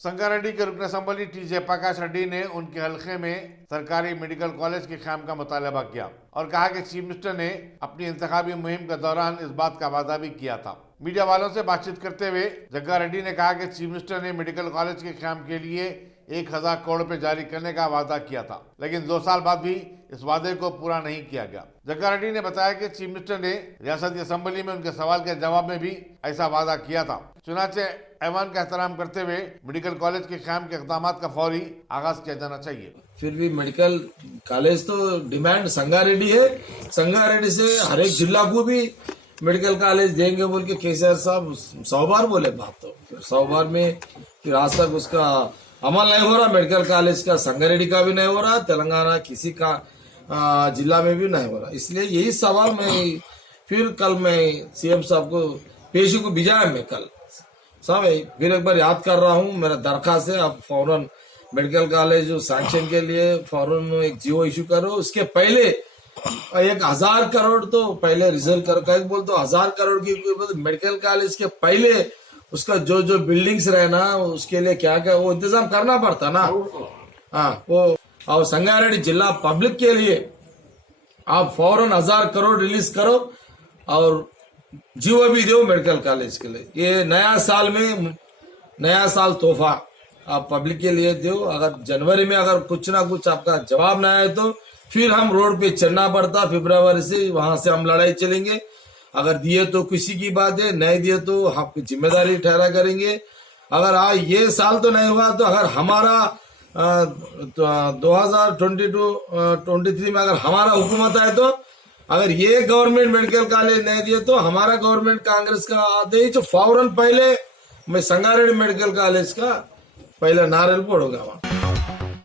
संगारेड्डी के रुकन assembly TJ प्रकाश रेड्डी ने उनके हलके में सरकारी मेडिकल कॉलेज के क़याम का मुतालबा किया और कहा कि चीफ मिनिस्टर ने अपनी इंतखाबी मुहिम के दौरान इस बात का वादा भी किया था। मीडिया वालों से बातचीत करते हुए जग्गा रेड्डी ने कहा कि चीफ मिनिस्टर ने मेडिकल कॉलेज के क़याम के लिए 1000 करोड़ रुपए जारी करने का वादा किया था, लेकिन 2 साल बाद भी इस वादे को पूरा नहीं किया गया। जग्गा रेड्डी ने बताया कि चीफ मिनिस्टर ने रियासती असेंबली में उनके सवाल के जवाब में भी ऐसा वादा किया था। चुनाचे ऐवान का एहतराम करते हुए मेडिकल कॉलेज के क़याम के इक़दाम का फौरी आगाज किया जाना चाहिए। फिर भी मेडिकल कॉलेज तो डिमांड संगारेड्डी है। संगारेड्डी से हर एक जिला को भी मेडिकल कॉलेज देंगे बोल के केसीआर साहब 100 बार बोले बात, तो फिर 100 बार में फिर आज तक उसका अमल नहीं हो रहा। मेडिकल कॉलेज का संगारेड्डी का भी नहीं हो रहा, तेलंगाना किसी का जिला में भी नहीं हो रहा। इसलिए यही सवाल कल मैं सीएम साहब को पेशी को भिजाया। मैं कल साहब फिर एक बार याद कर रहा हूँ, मेरा दरखास्त है आप फौरन मेडिकल कॉलेज जो सैंक्शन के लिए फौरन एक जीओ इशू करो। उसके पहले 1000 करोड़ तो पहले रिजर्व करो, बोल तो 1000 करोड़ की मेडिकल कॉलेज के पहले उसका जो बिल्डिंग्स रहे ना उसके लिए क्या क्या वो इंतजाम करना पड़ता ना। हाँ वो और संगारेड्डी जिला पब्लिक के लिए आप फौरन 1000 करोड़ रिलीज करो और जीओ भी दो मेडिकल कॉलेज के लिए। ये नया साल तोहफा आप पब्लिक के लिए दो। अगर जनवरी में अगर कुछ ना कुछ आपका जवाब ना आए तो फिर हम रोड पे चलना पड़ता। फरवरी से वहां से हम लड़ाई चलेंगे। अगर दिए तो किसी की बात है, नहीं दिए तो आपकी जिम्मेदारी ठहरा करेंगे। अगर ये साल तो नहीं हुआ तो अगर हमारा 2022-23 में अगर हमारा हुकूमत आए तो अगर ये गवर्नमेंट मेडिकल कॉलेज नहीं दिए तो हमारा गवर्नमेंट कांग्रेस का आते ही तो फौरन पहले मैं संगारेड्डी मेडिकल कॉलेज का पहले नारे फोड़ूंगा।